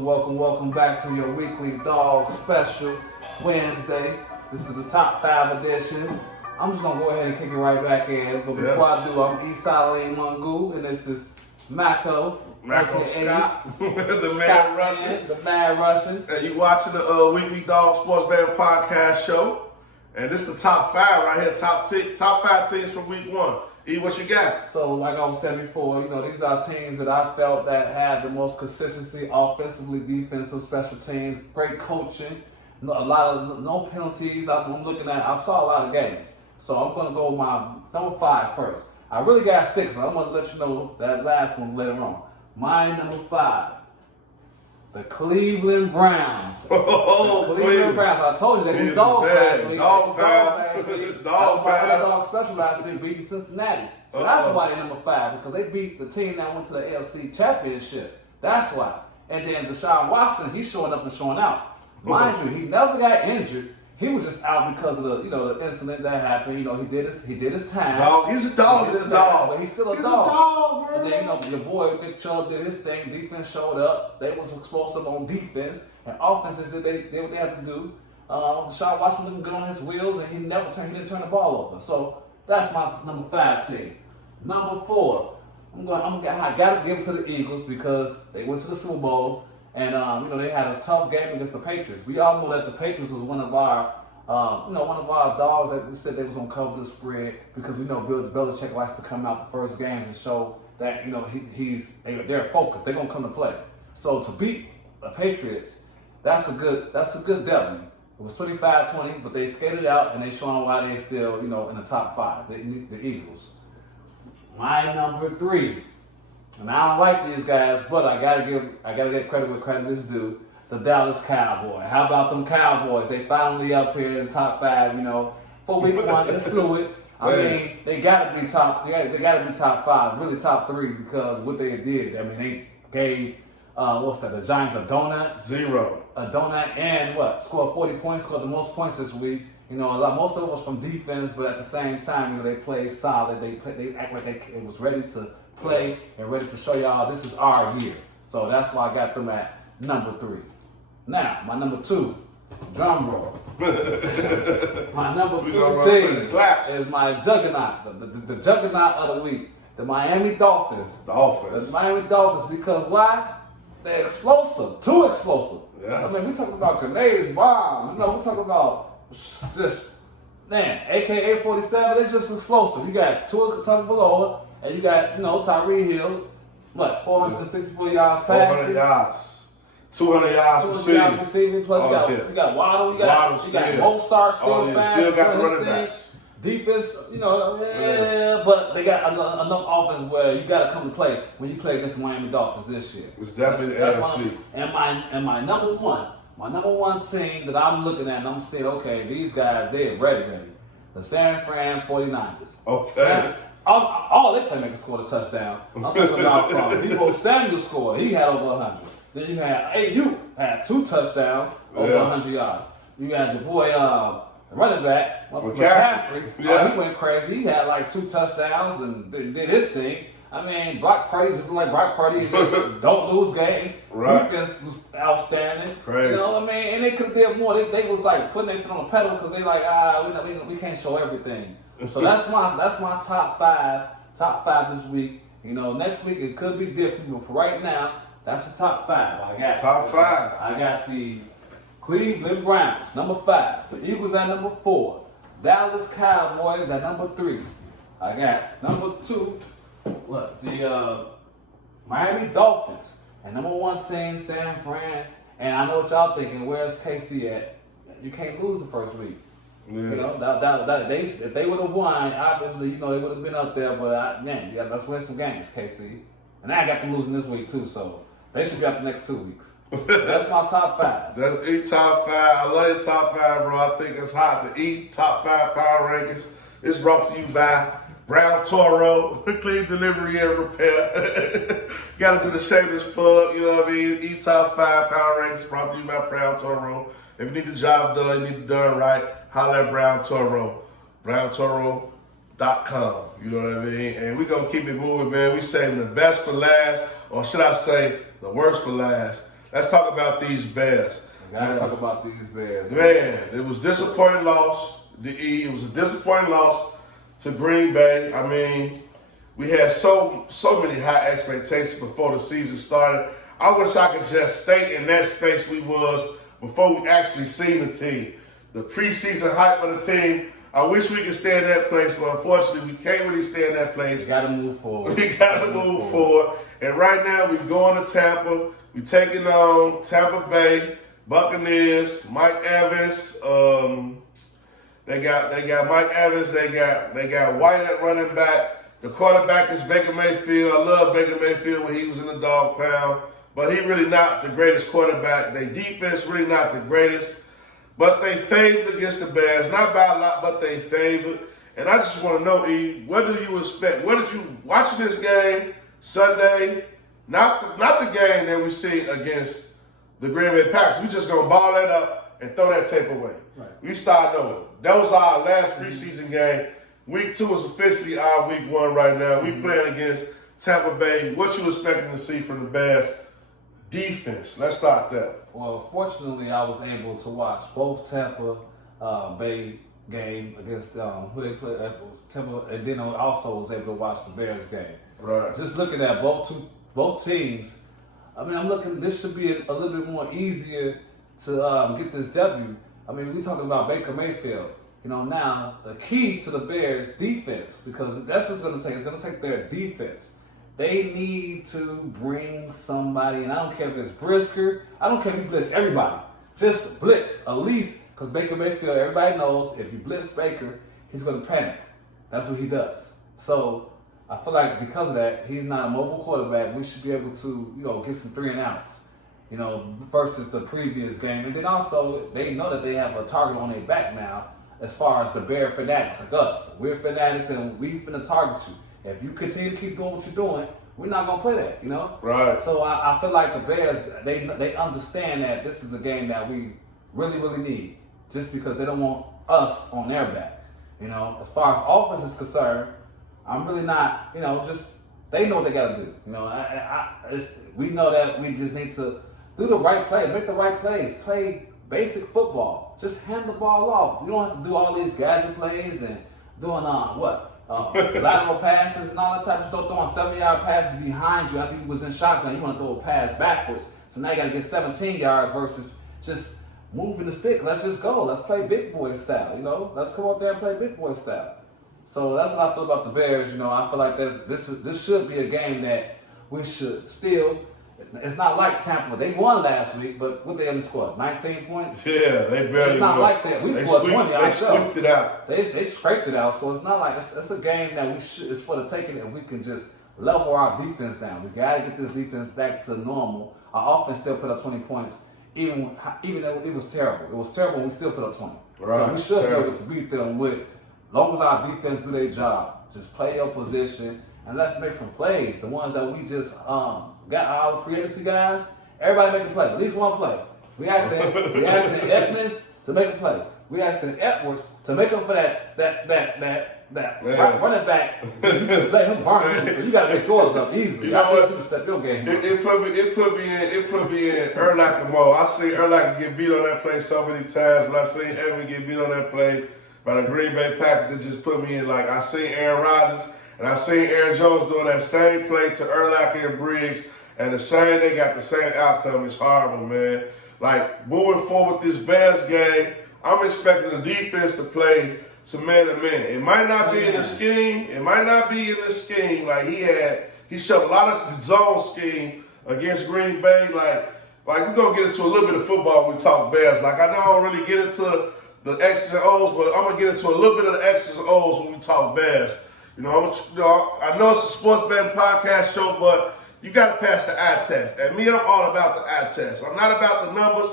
welcome back to your weekly dog special Wednesday. This is the top 5 edition. I'm just gonna go ahead and kick it right back in. But before I do, I'm Eastside Lane Mungu, and this is Maco. Maco Scott, the Scott man Russian. The man Russian. And you watching the Weekly Dog Sports Band podcast show. And this is the top 5 right here, top 5 teams from week 1. E, what you got? So, like I was saying before, these are teams that I felt that had the most consistency offensively, defensive, special teams, great coaching, a lot of no penalties. I saw a lot of games. So I'm going to go with my number 5 first. I really got 6, but I'm going to let you know that last one later on. My number 5, the Cleveland Browns. Cleveland Browns. I told you they was dogs last week. Dog special last week, beating Cincinnati. So that's why they're number 5, because they beat the team that went to the AFC Championship. That's why. And then Deshaun Watson, he's showing up and showing out. Mind you, he never got injured. He was just out because of the incident that happened. He did his time. Dog. He's a dog. He's a dog. But he's still a He's dog. A dog, bro. And then your boy Nick Chubb did his thing. Defense showed up. They was explosive on defense, and offenses did what they had to do. Deshaun Watson looking good on his wheels, and he didn't turn the ball over. So that's my number 5 team. Number 4, I got to give it to the Eagles because they went to the Super Bowl. And they had a tough game against the Patriots. We all know that the Patriots was one of our dogs that we said they was gonna cover the spread because we know Bill Belichick likes to come out the first games and show that they're focused. They're gonna come to play. So to beat the Patriots, that's a good W. It was 25-20, but they skated out and they showing why they still in the top 5. The Eagles. My number 3. And I don't like these guys, but I gotta give credit where credit is due. The Dallas Cowboys. How about them Cowboys? They finally up here in the top 5. For week 1, it's fluid. I mean, they gotta be top. They gotta be top 5, really top 3, because what they did. I mean, they gave the Giants a donut. 0. A donut and scored 40 points. Scored the most points this week. Most of it was from defense, but at the same time, they played solid. They act like they was ready to play and ready to show y'all this is our year. So that's why I got them at number 3. Now, my number 2, drum roll. My number 2 team is my juggernaut, the juggernaut of the week, the Miami Dolphins. The Miami Dolphins, because why? They're explosive, too explosive. Yeah. I mean, we talking about grenades, bombs. We talking about just, AKA 47. They're just explosive. You got Tua Tagovailoa. And you got, Tyreek Hill, 464 yards passing. 400 yards. 200 yards receiving. Plus you got Waddle, you got Mostert still fast. Still got the running backs. Defense, but they got enough offense where you got to come to play when you play against the Miami Dolphins this year. It's definitely the NFC. And my number one team that I'm looking at and I'm saying, okay, these guys, they're ready. The San Fran 49ers. Okay. All their playmakers scored a touchdown. I'm talking about Deebo Samuel scored. He had over 100. Then you had AU had 2 touchdowns over 100 yards. You had your boy running back McCaffrey. He went crazy. He had like 2 touchdowns and did his thing. I mean, Brock Purdy just like Brock Purdy just don't lose games. Right. Defense was outstanding. Crazy. And they could have did more. They was like putting their foot on the pedal because they like we can't show everything. So that's my top 5 this week. Next week it could be different, but for right now, that's the top 5. I got top 5. I got the Cleveland Browns, number 5. The Eagles at number 4. Dallas Cowboys at number 3. I got number 2. The Miami Dolphins. And number 1 team, San Fran. And I know what y'all thinking. Where's KC at? You can't lose the first week. Yeah. If they would have won, obviously, they would have been up there. But let's win some games, KC. And I got them losing this week too, so they should be out the next 2 weeks. So that's my top 5. That's E top 5. I love your top 5, bro. I think it's hot. The E top 5 power rankings. It's brought to you by Brown Toro, Clean Delivery and Repair. Got to do the shameless plug, you know what I mean? E top 5 power rankings brought to you by Brown Toro. If you need the job done, you need it done right, holler at Brown Toro. BrownToro.com. You know what I mean? And we're going to keep it moving, man. We saving the best for last, or should I say the worst for last. Let's talk about these Bears. Gotta talk about these Bears. Man, it was disappointing loss. It was a disappointing loss to Green Bay. I mean, we had so many high expectations before the season started. I wish I could just stay in that space we was before we actually seen the team. The preseason hype of the team. I wish we could stay in that place, but unfortunately, we can't really stay in that place. We gotta move forward. We gotta move forward. And right now, we're going to Tampa. We're taking on Tampa Bay Buccaneers. Mike Evans. They got Mike Evans. They got White at running back. The quarterback is Baker Mayfield. I love Baker Mayfield when he was in the dog pound, but he really not the greatest quarterback. Their defense really not the greatest. But they favored against the Bears. Not by a lot, but they favored. And I just want to know, E, what do you expect? What did you watch this game Sunday? Not the game that we see against the Green Bay Packers. We just gonna ball that up and throw that tape away. Right. We start knowing. That was our last preseason game. Week 2 is officially our week 1 right now. We playing against Tampa Bay. What you expecting to see from the Bears defense? Let's start there. Well, fortunately, I was able to watch both Tampa Bay game against who they played at Tampa, and then I also was able to watch the Bears game. Right. Just looking at both teams, I mean, I'm looking. This should be a little bit more easier to get this W. I mean, we talking about Baker Mayfield. You know, now the key to the Bears defense, because that's what it's going to take. It's going to take their defense. They need to bring somebody, and I don't care if it's Brisker. I don't care if you blitz everybody. Just blitz, at least, because Baker Mayfield, everybody knows if you blitz Baker, he's going to panic. That's what he does. So I feel like because of that, he's not a mobile quarterback. We should be able to, get some 3 and outs, versus the previous game. And then also, they know that they have a target on their back now as far as the Bear fanatics, like us. We're fanatics, and we finna target you. If you continue to keep doing what you're doing, we're not gonna play that, Right. So I feel like the Bears, they understand that this is a game that we really, really need, just because they don't want us on their back. As far as offense is concerned, I'm really not, just they know what they gotta do. We know that we just need to do the right plays, make the right plays, play basic football. Just hand the ball off. You don't have to do all these gadget plays and doing lateral passes and all that type of stuff, throwing 70-yard passes behind you after you was in shotgun. You want to throw a pass backwards. So now you got to get 17 yards versus just moving the stick. Let's just go. Let's play big boy style, Let's come out there and play big boy style. So that's what I feel about the Bears. I feel like this should be a game that we should still. It's not like Tampa. They won last week, but what they only scored? 19 points? Yeah, they barely It's not like that. We scored 20 ourselves. They squeaked it out. They scraped it out, so it's not like it's a game that it's for the taking, and we can just level our defense down. We got to get this defense back to normal. Our offense still put up 20 points, even though it was terrible. It was terrible, and we still put up 20. Right. So we should be able to beat them with, as long as our defense do their job. Just play your position, and let's make some plays. The ones that we just got our free agency guys, everybody make a play, at least one play. We asking Edmonds to make a play. We asking Edwards to make up for that running back. You just let him burn you, so you got to make yours up easily. I think you can step your game up. It put me in Urlacher mode. I seen Urlacher get beat on that play so many times, but I seen Edmonds get beat on that play by the Green Bay Packers. It just put me in I seen Aaron Rodgers and I seen Aaron Jones doing that same play to Urlacher and Briggs. And they got the same outcome. It's horrible, man. Moving forward this Bears game, I'm expecting the defense to play some man-to-man. It might not be in the scheme. He showed a lot of zone scheme against Green Bay. We're going to get into a little bit of football when we talk Bears. I don't really get into the X's and O's, but I'm going to get into a little bit of the X's and O's when we talk Bears. I know it's a sports betting podcast show, but you got to pass the eye test. And me, I'm all about the eye test. I'm not about the numbers.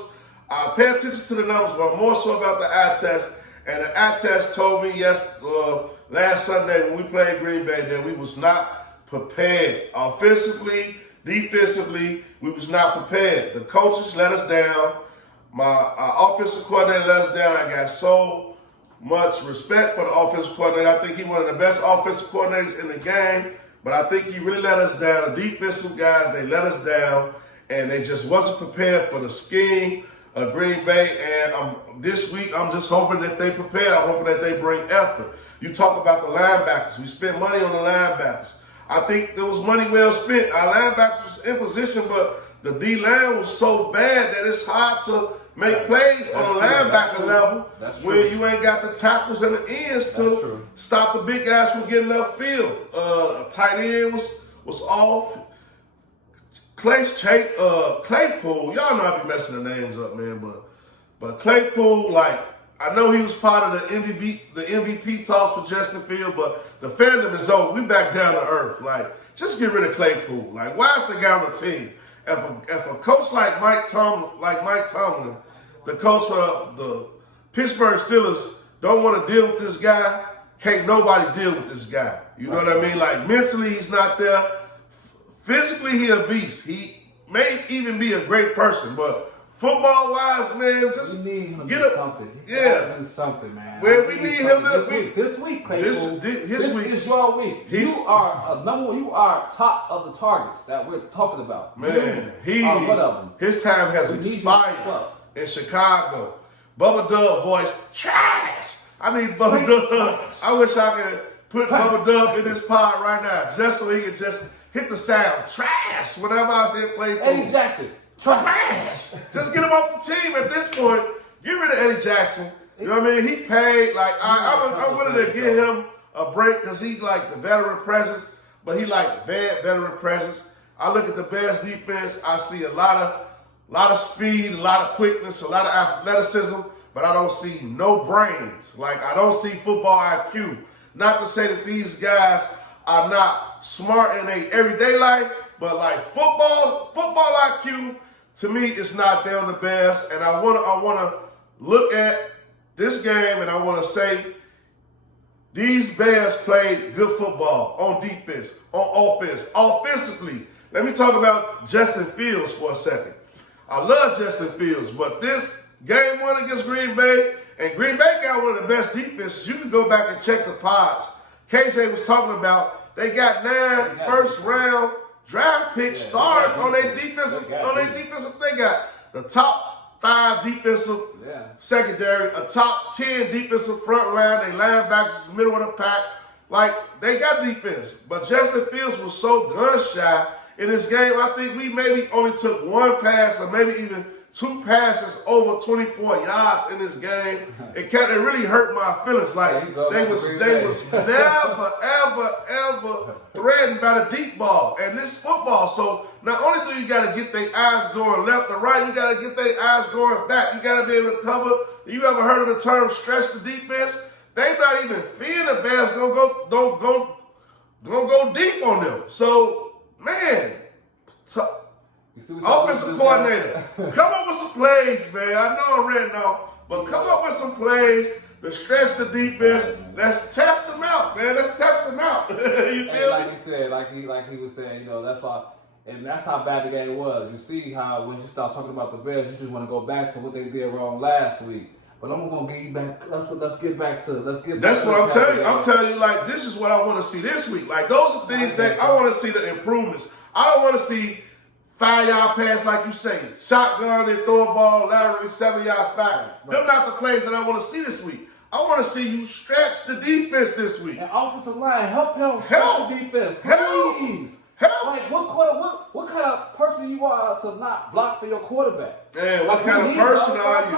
I pay attention to the numbers, but I'm more so about the eye test. And the eye test told me last Sunday when we played Green Bay that we was not prepared. Offensively, defensively, we was not prepared. The coaches let us down. My offensive coordinator let us down. I got so much respect for the offensive coordinator. I think he's one of the best offensive coordinators in the game. But I think he really let us down. The defensive guys, they let us down. and they just wasn't prepared for the scheme of Green Bay. And this week, I'm just hoping that they prepare. I'm hoping that they bring effort. You talk about the linebackers. We spent money on the linebackers. I think there was money well spent. Our linebackers was in position, but the D-line was so bad that it's hard to make plays on the linebacker level when you ain't got the tackles and the ends to stop the big guys from getting upfield. Tight end was off. Claypool, y'all know I be messing the names up, man, but Claypool, like, I know he was part of the MVP talks for Justin Fields, but the fandom is over. We back down to earth. Like, just get rid of Claypool. Like, why is the guy on the team? If a coach like Mike Tomlin, the coach of the Pittsburgh Steelers, don't want to deal with this guy, can't nobody deal with this guy. You know what I mean? Like, mentally, he's not there. Physically, he a beast. He may even be a great person, but football-wise, man, just we need him to get do something. Do something, man. Well, we need him this week, Claypool. This week is your week. You are number one. You are top of the targets that we're talking about. Man, one of them. His time has expired in Chicago. Bubba Dub voice, trash. I need Bubba Dub. I wish I could put Bubba Dub in this pod right now, just so he could just hit the sound, trash, whenever I see it play. Eddie Jackson, trash. Just get him off the team at this point. Get rid of Eddie Jackson. You know what I mean? He paid. Like, I'm willing to give him a break because he like the veteran presence, but he like bad veteran presence. I look at the Bears defense. I see a lot of speed, a lot of quickness, a lot of athleticism, but I don't see no brains. Like, I don't see football IQ. Not to say that these guys are not smart in their everyday life, but like football IQ, to me, it's not there on the Bears. And I wanna look at this game and I wanna say these Bears played good football on defense, on offense, offensively. Let me talk about Justin Fields for a second. I love Justin Fields, but this game one against Green Bay, and Green Bay got one of the best defenses. You can go back and check the pods. KJ was talking about they got 9 first-round draft picks started on their defensive. They got the top 5 defensive secondary, a top 10 defensive front line. They linebackers, middle of the pack. Like, they got defense. But Justin Fields was so gun-shy in this game. I think we maybe only took 1 pass or maybe even 2 passes over 24 yards in this game. It really hurt my feelings. Like, they was never, ever threatened by the deep ball. And this football, so not only do you got to get their eyes going left or right, you got to get their eyes going back. You got to be able to cover. You ever heard of the term stretch the defense? They not even fearing the Bears don't go deep on them. So, man, offensive coordinator, come up with some plays, man. I know I'm reading off, but come up with some plays to stretch the defense. Let's test them out, man. Let's test them out. You feel like he said, like he was saying, you know, that's why, and that's how bad the game was. You see how when you start talking about the Bears, you just want to go back to what they did wrong last week. But I'm gonna get you back. Let's get back to. That's what I'm telling you. I'm telling you, like, this is what I want to see this week. Like, those are things that I want to see the improvements. I don't want to see 5-yard pass, like you say, shotgun and throw a ball laterally 7 yards back. Them not the plays that I want to see this week. I want to see you stretch the defense this week. And offensive line, help stretch the defense, please. Help. Like, what kind of person you are to not block for your quarterback? Man, what kind of person are you?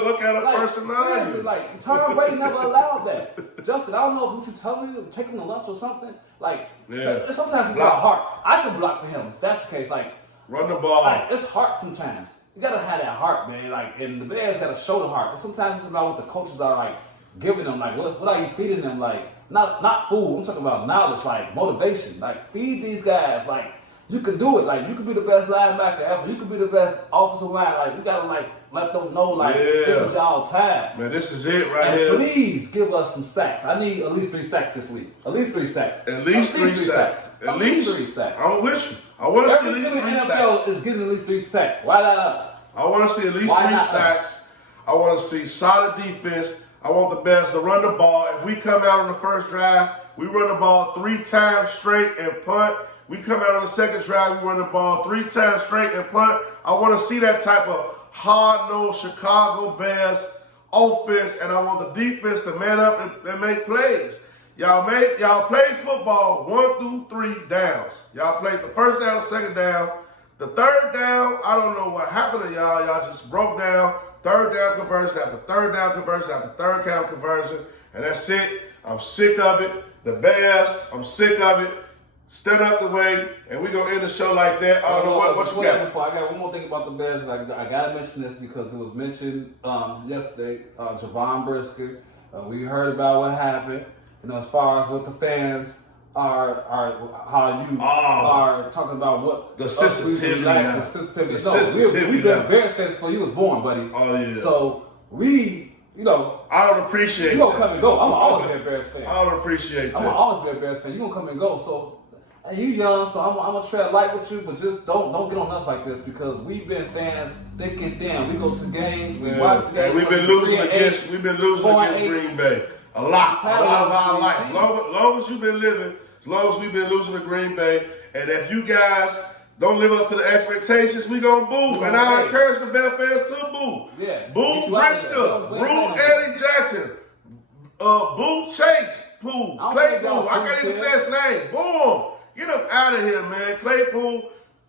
What kind of person are you? Like, Tom Brady never allowed that. Justin, I don't know what you're telling me, take him to lunch or something. Like, sometimes it's about heart. I can block for him if that's the case. Like, run the ball. Like, it's heart sometimes. You gotta have that heart, man. Like, and the Bears gotta show the heart. And sometimes it's about what the coaches are like giving them. Like, what are you feeding them? Like, not food. I'm talking about knowledge, like motivation. Like, feed these guys. Like, you can do it. Like, you can be the best linebacker ever. You can be the best offensive line. Like, you gotta like let them know, like, this is y'all time. Man, this is it right here. Please give us some sacks. I need at least 3 sacks this week. At least 3 sacks. At least 3 sacks. At least 3 sacks. I'm with you. I want to see at least 3 sacks. NFL is getting at least 3 sacks. Why not us? I want to see at least 3 sacks. I want to see solid defense. I want the Bears to run the ball. If we come out on the first drive, we run the ball 3 times straight and punt. We come out on the second drive, we run the ball 3 times straight and punt. I want to see that type of hard-nosed Chicago Bears offense, and I want the defense to man up and make plays. Y'all played football 1 through 3 downs. Y'all played the first down, second down. The third down, I don't know what happened to y'all. Y'all just broke down. Third down conversion after third down conversion after third down conversion. And that's it. I'm sick of it. The Bears, I'm sick of it. Stand up the way, and we're going to end the show like that. I don't know what you got. Before I got one more thing about the Bears. I got to mention this because it was mentioned yesterday. Javon Brisker. We heard about what happened. As far as what the fans are how you are talking about what the sensitivity. We've been Bears fans before you was born, buddy. Oh yeah. So we, I don't appreciate. You gonna come and go. I'm always been a Bears fan. I don't appreciate that. I'm always been a Bears fan. You gonna come and go. So. And you young, so I'm gonna tread light with you, but just don't get on us like this because we've been fans thick and thin. We go to games, we watch the games. And we've been losing against Green Bay a lot of our life. As long as you've been living, as long as we've been losing to Green Bay, and if you guys don't live up to the expectations, we gonna boo. And I encourage the Bears fans to boo. Yeah. Boo Brisker, boo Eddie Jackson, boo Chase, Claypool. I can't even say his name. Boom. Get them out of here, man. Claypool,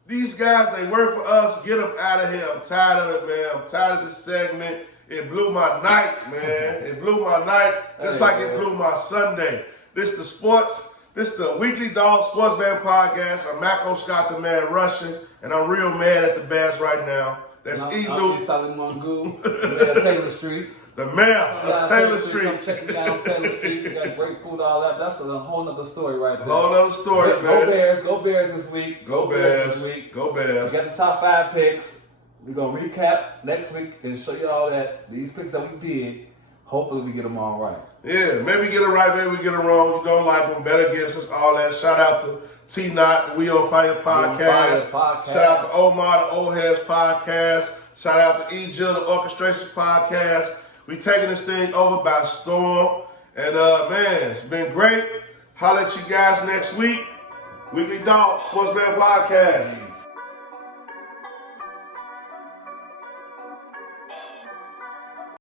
these guys, they work for us. Get them out of here. I'm tired of it, man. I'm tired of this segment. It blew my night, man. It blew my night just like it blew my Sunday. This the Weekly Dog Sportsman Podcast. I'm Maco Scott, the man Russian, and I'm real mad at the Bears right now. That's E-Lou. I'm Solid Mongoose, Taylor Street. The mayor of Taylor Street. Come check me out on Taylor Street. We got great food, all that. That's a whole nother story right there. A whole nother story, man. Go Bears this week. Go Bears this week. Go Bears. We got the top 5 picks. We're going to recap next week and show you all that. These picks that we did, hopefully we get them all right. Yeah, maybe we get it right, maybe we get it wrong. You don't like them, bet against us, all that. Shout out to T-Knot, We On Fire Podcast. Shout out to Omar, the Old Heads Podcast. Shout out to E-Jill, the Orchestration Podcast. We taking this thing over by storm. And, man, it's been great. Holler at you guys next week. Weekly Dog Sportsman Podcast.